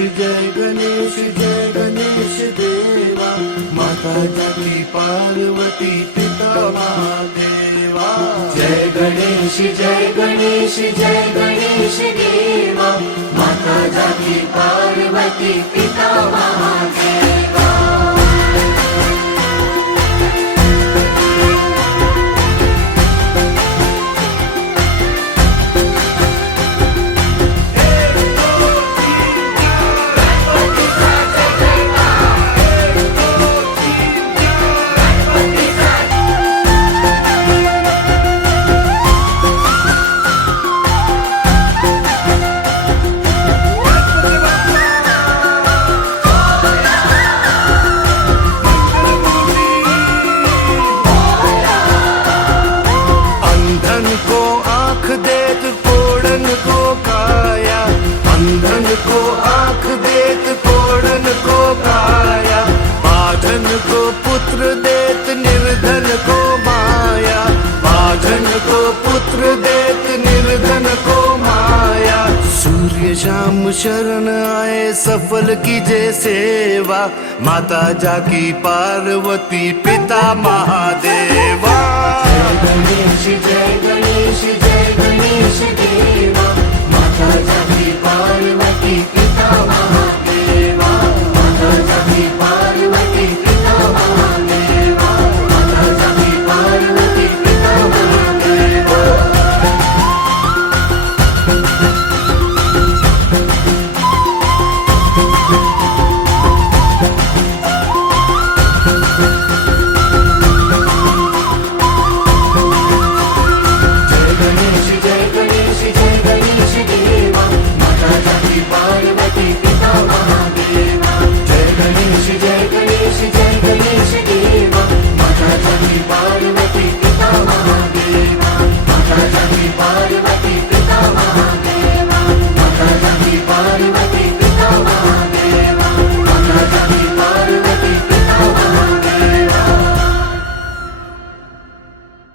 जय गणेश देवा, माता जाकी पार्वती पिता महादेवा। जय गणेश देवा, माता जाकी पार्वती पिता महादेवा। अंधन को आँख देत कोढ़न को काया, बाझन को पुत्र देत निर्धन को माया, बाझन को पुत्र देत निर्धन को माया। सूर्य शाम शरण आए सफल कीजे सेवा, माता जाकी पार्वती पिता महादेवा। जय गणेश